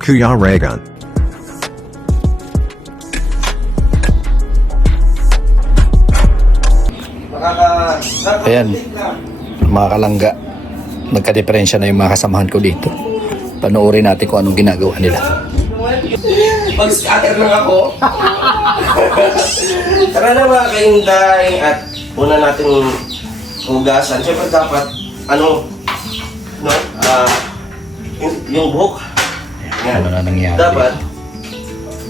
Kuya Regan. Ayan, mga kalangga, nagka-diferensya na yung mga kasamahan ko dito. Panoorin natin kung anong ginagawa nila. Mag-scatter lang ako. Tara na mga kainday at una natin hugasan. Siyempre dapat, yung buhok. Yan. Ano na nangyari? Dapat,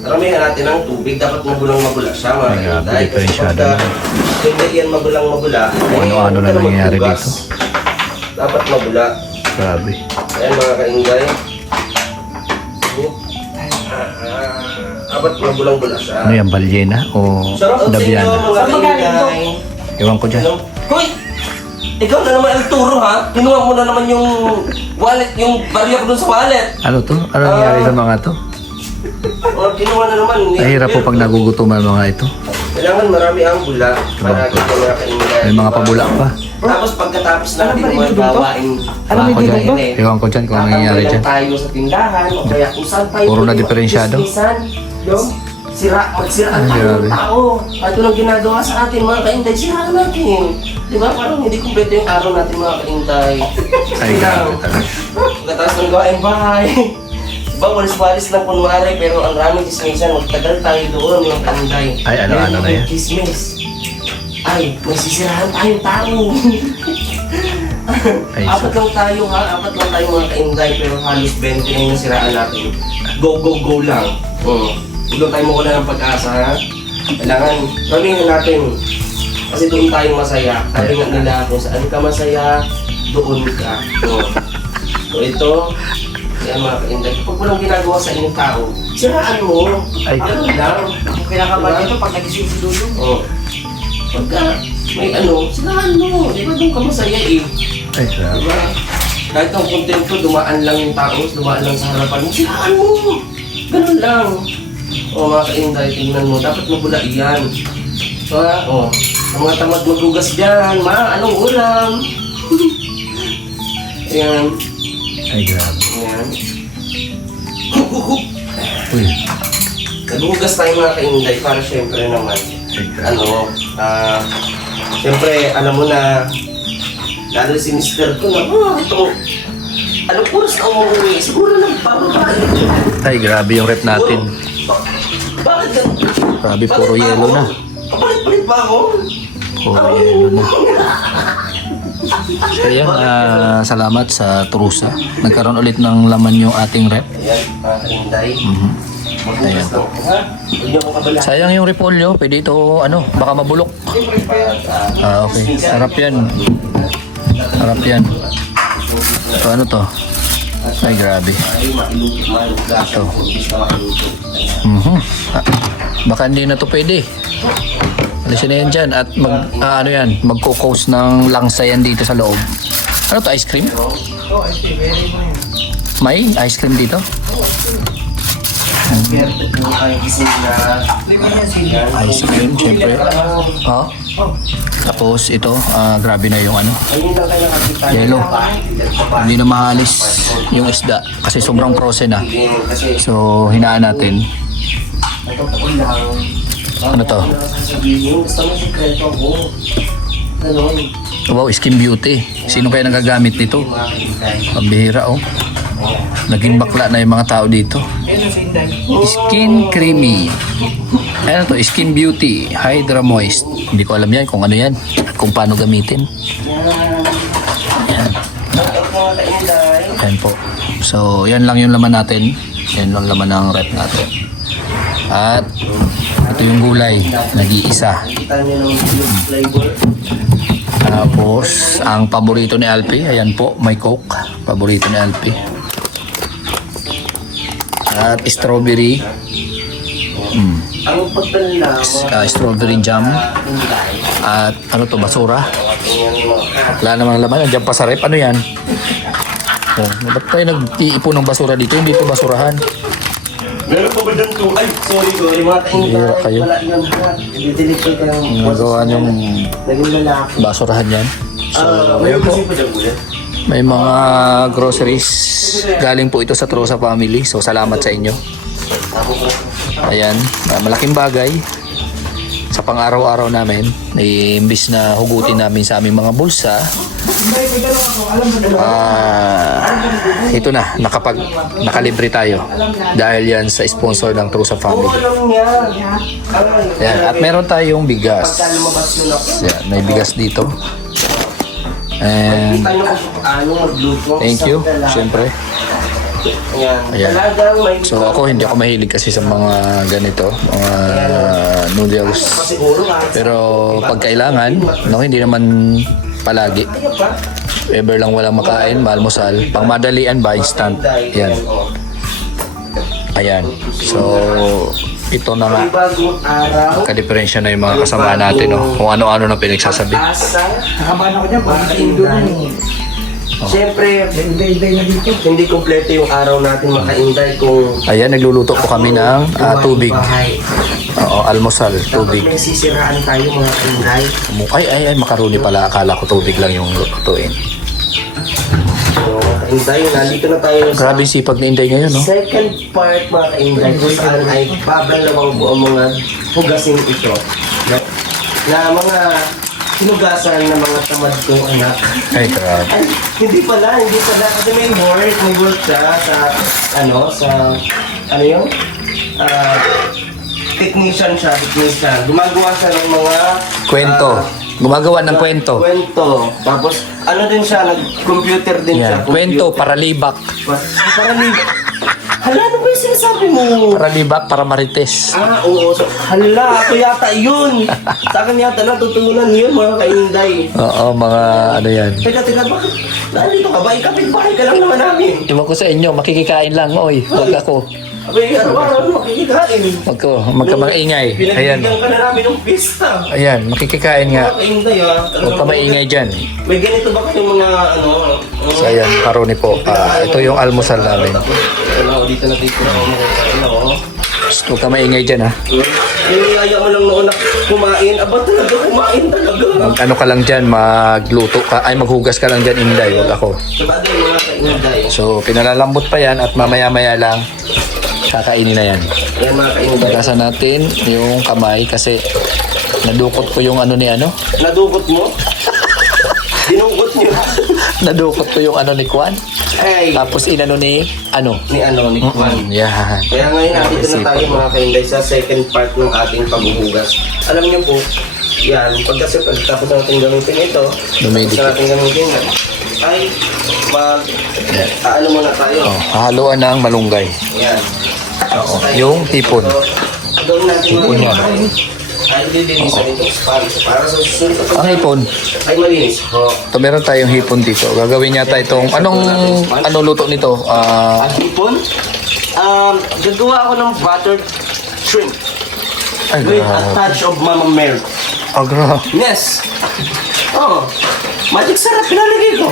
karamihan natin ng tubig. Dapat magulang-magula siya mga Ay, kainday. diferensyado na. Hindi yan magulang-magula. Ano-ano na nangyayari dito? Dapat magula. Grabe. Ayan mga kainday. Dapat magulang-gula siya. Ano yan, balyena o Sarap sa inyo dabiana? mga kainday. Ewan ko dyan. Hoy! Ikaw na naman Arturo ha? Kinuha mo na naman yung wallet, yung barya ko dun sa wallet. Ano to? Ano nangyari sa mga to? Kinuha na naman. Mahirap po pag nagugutuman mga ito. Kailangan marami ang bula para kita mga kainday. May mga pabula pa. Tapos pagkatapos natin mga gawain, Ewan ko dyan. Ewan ko dyan kung ano nangyayari dyan. tayo sa tindahan o kaya kung saan tayo. Puro na diferensyado. Magsiraan tayo ng tao. At ito lang ginagawa sa atin mga kainday, siraan natin. Di ba? Parang hindi kumpleto yung araw natin mga kainday. Ay, grabe talaga. Pagkatapos ng gawain bahay. Diba, walis-walis lang kunwari, pero ang raming chismisan, magtagal tayo doon mga kainday. Ay, ano-ano na yan? Chismis. Ay, may sisirahan tayong tao. Ay, Apat lang tayo ha, apat lang tayo mga kainday, pero halos 20 na yung siraan natin. Go, go, go lang. Huwag lang tayo mawala ng pag-asa ha. Kailangan, gawin natin. Kasi doon tayo masaya. Sabi nga nila, kung saan ka masaya, doon ka. So ito, yan mga kainday. Kapag walang ginagawa sa inyong tao, siraan mo. Ay. Ano lang. Kinakabahan nito pag nagising si Lulu. Pagka may siraan mo. Di ba doon ka masaya eh? Ay, grabe. Diba? Kahit ang kontento, dumaan lang yung tao, dumaan lang sa harapan mo, siraan mo! Ganun lang. O mga kainday, tingnan mo, dapat mabula iyan. So, ang mga tamad maghugas dyan, anong ulam? Ayan, Ay, grabe. ayan. Uy. Naghugas tayo mga kainday para syempre naman, Ay, grabe. syempre, alam mo na, lalo si Mr. ko na, ito, anong oras na umuwi? Siguro lang pababae. Ay, grabe yung rep natin. Bakit yan? Grabe, puro yelo na. Papalit-palit ba ako? Puro yelo na. So yan, salamat sa Trusa. Nagkaroon ulit ng laman yung ating rep. Ayan, mga kainday. Ayan. Maghugas lang ako, ha? Huwag niyo akong kabala. Sayang yung repolyo, pwede ito, baka mabulok. Okay. Sarap yan. Sarap yan. So ano to? Ay, grabe. Ay, mailugas. Ito. Imbis na mailugas. Baka hindi na to pwede. Alisin na yan dyan at magkukos ng langsa yan dito sa loob. Ano to, ice cream? May ice cream dito? Perfect po tayo gising na. Ice cream, syempre. Oh. Tapos ito, grabe na yung Ayun lang tayo nakakita. yelo. Hindi na mahalis yung isda kasi sobrang frozen na. Kasi, So, hinaan natin. natotoo lang. Ano to? Sasabihin, basta may sikreto ako. Ganon. Wow, Skin Beauty. Sino kaya nagagamit nito? Mga kainday. Pambihira, oh. Naging bakla na yung mga tao dito. Skin Creamy. Ano to? Skin Beauty. Hydra Moist. Hindi ko alam yan kung ano yan. At kung paano gamitin. Ayan. Mga kainday. Ayan po. So, yan lang yung laman natin. Yan lang laman ng rep natin. At ito yung gulay. Nag-iisa. Kita niyo ng yung flavor. Tapos, ang paborito ni Alpi. Ayan po, may Coke. Paborito ni Alpi. At strawberry. Ang pagdala mga Strawberry jam. kainday. At ano to, basura. Ayan yung mga Wala namang laman. Andiyan pa sa rep. Ano yan? Oh, ba't tayo nag-iipon ng basura dito? Hindi to basurahan. meron pa ba dyan to? Ay, sorry. Mga Bihira kainday. kayo. Wala yan. I-delete ko kayong Nagawa niyong naging lalaki. basurahan yan. So, Meron ayun po. kasi pa dyan ulit. May mga groceries. Galing po ito sa Trosa family. So, salamat sa inyo. Ayan, malaking bagay sa pang-araw-araw namin. Imbis na hugutin namin sa aming mga bulsa, ito na, nakalibre tayo dahil yan sa sponsor ng Trosa family. Alam niya. Ayan, at meron tayong bigas. Pagka lumabas yun ako. Ayan, may bigas dito. And Ano kung paano magluto. thank you, syempre. Ayan. Ayan. Talagang may... So ako hindi ako mahilig kasi sa mga ganito, mga noodles. Siguro nga. Pero pag kailangan, no, hindi naman palagi. Kaya pa. Ever lang walang makain, malmusal. Pang madalian ba, instant. Yan. Ayan. So, ito na nga. May bagong araw. Kadiferensya na yung mga kasama natin, no? Kung ano-ano na pinagsasabi. Asa. Nakabahan ako dyan, Mga bakit sinundo na kainday. Siyempre, Day na dito. hindi kumpleto yung araw natin makainday kung Ayan, nagluluto po kami ng tubig. bahay. Oo, almusal, tubig. Kapag may sisiraan tayo mga kainday. Ay, makaroni pala. Akala ko tubig lang yung lutuin. So, kainday, nandito na tayo sa Grabe yung sipag ni Inday ngayon, no? second part mga kainday kung saan ay babalawang buong mga hugasin ito. Na mga hinugasan ng mga tamad kong anak. Ay, grabe. Ay, hindi pala. Kasi may work siya sa, yun? Technician. Gumagawa siya ng mga... Kwento. Gumagawa ng kwento. Kwento. Tapos, din siya, nag-computer din siya. Yan. Kwento, paralibak. Para hala, ano ba yung sinasabi mo? Paralibak, para marites. Oo. So, hala, ako yata yun. Sa akin yata natutunan yun, mga kainday. Oo, mga ano yan. Teka, bakit? Nandito ka ba? Ikapit-bahay ka lang naman namin. Iwan ko sa inyo, makikikain lang, oy. Huwag ako. Abay, araw-araw makikikain. Huwag ka maingay. Ayan. Pinagbigyan ka na namin ng pista. Ayan, makikikain nga. Mga kainday, Huwag ka maingay dyan. May ganito ba kayong mga, So ayan, karoni po. Ito yung almusal namin. Dito na ako makikain ako. Huwag ka maingay dyan, ha. Yung niyaya mo lang noon na kumain, talaga kumain talaga. Ano ka lang dyan, magluto ka. Ay, maghugas ka lang dyan, Inday. Huwag ako. Sabagay mga kainday. So, pinalalambot pa yan at mamaya-maya lang kakainin na yan. Yan mga kainday. Pagkasa natin yung kamay kasi nadukot ko yung ano ni ano. Nadukot mo? Dinukot niyo? Nadukot ko yung ano ni Kwan. Ay, Tapos inano ni ano. ni Juan. Yan. Kaya ngayon, nandito na tayo mga kainday sa second part ng ating paghuhugas. Alam niyo po, yan, pagkatapos natin gamitin ito, Dumidikit. tapos natin gamitin ay muna tayo. Haluan ng malunggay. Yan. Oo. Yung hipon. Gawin natin Hipon yan. ay dilinisan itong sponge para sa susunod Ang hipon. ay malinis. Ito meron tayong hipon dito. Gagawin yata itong anong luto nito? Ang hipon, gagawa ako ng buttered shrimp Ay, with a grabe. touch of Mama Mary. Oh, grabe. Yes! Oh, magic sarap pinalagay ko.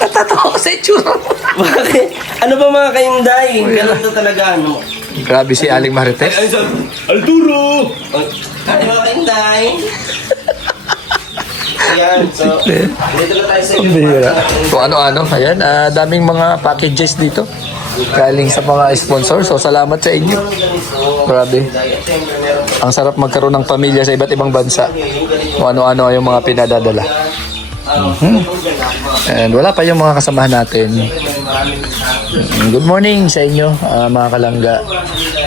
Natatawa ko sa itsura mo. Bakit? Ano ba mga kainday? Ganun na talaga ano. Grabe si Aling Marites. Arturo! Ano mga kainday? Ayan, so, dito na tayo sa So ano-ano, ayan, daming mga packages dito. Galing sa mga sponsor. So salamat sa inyo. Grabe. Ang sarap magkaroon ng pamilya sa iba't ibang bansa. Kung ano-ano yung mga pinadadala. And wala pa yung mga kasamahan natin. Good morning sa inyo, mga kalangga.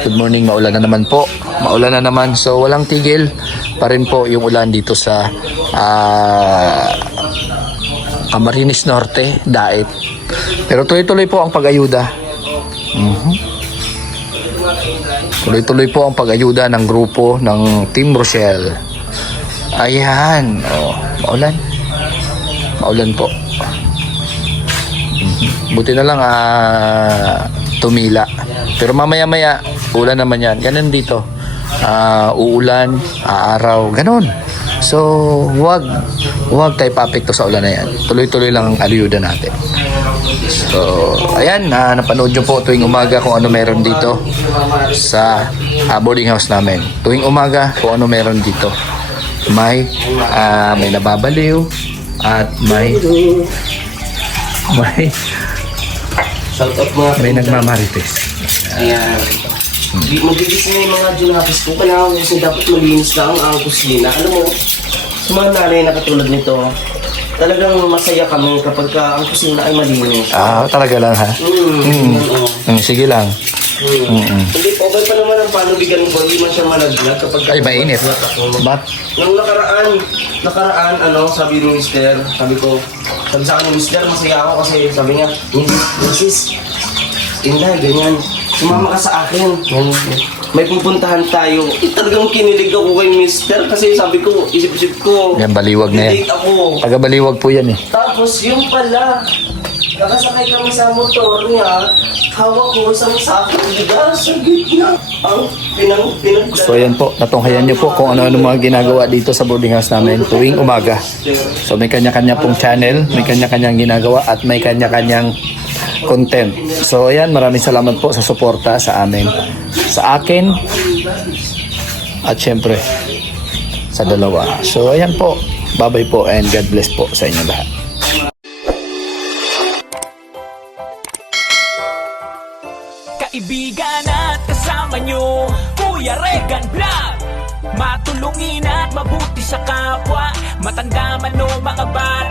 Good morning, maulan na naman po. Maulan na naman, so walang tigil pa rin po yung ulan dito sa Camarines Norte, Daet. Pero tuloy-tuloy po ang pag-ayuda. Tuloy-tuloy po ang pag-ayuda ng grupo ng Team Rochelle. Ayan, maulan. Maulan po. Buti na lang tumila. Pero mamaya-maya, ulan naman yan. Ganun dito. Uulan, aaraw, ganun. So, huwag tayo papekto sa ulan na yan. Tuloy-tuloy lang ang ayuda natin. So, ayan, napanood nyo po tuwing umaga kung ano meron dito sa boarding house namin. Tuwing umaga kung ano meron dito. May nababaliw, At may Shout out mga nagmamarites. Ayan. Magigis na yung mga junakis ko. Kailangan ko kasi dapat malinis lang ang kusina. Alam mo, sa mga nanay na katulad nito, talagang masaya kami kapag ang kusina ay malinis. Talaga lang ha? Sige lang. Hindi, okay pa naman ang panubigan ko. Hindi man siya malaglag kapag... Ay, mainit. Ba't? Nung nakaraan, sabi ni Mister, sabi sa akin ni Mister, masaya ako kasi sabi niya, Mrs. Inday, ganyan, sumama ka sa akin. May pupuntahan tayo. Talagang kinilig ako kay Mister kasi sabi ko, isip-isip ko. Yan, baliwag na yan. Date ako. Taga-baliwag po yan eh. Tapos yung pala, nakasakay kami sa motor niya, hawak ko isang sakong bigas sa gitna. Ang pinagdala. So ayan po, natunghayan niyo po kung ano-ano mga ginagawa dito sa boarding house namin tuwing umaga. So may kanya-kanya pong channel, may kanya-kanyang ginagawa at may kanya-kanyang content. So ayan, maraming salamat po sa suporta sa amin. Sa akin at syempre sa dalawa. So ayan po, bye-bye po and God bless po sa inyo lahat. Kaibigan at kasama nyo, Kuya Regan Vlog. Matulungin at mabuti sa kapwa, matanda man o mga bata.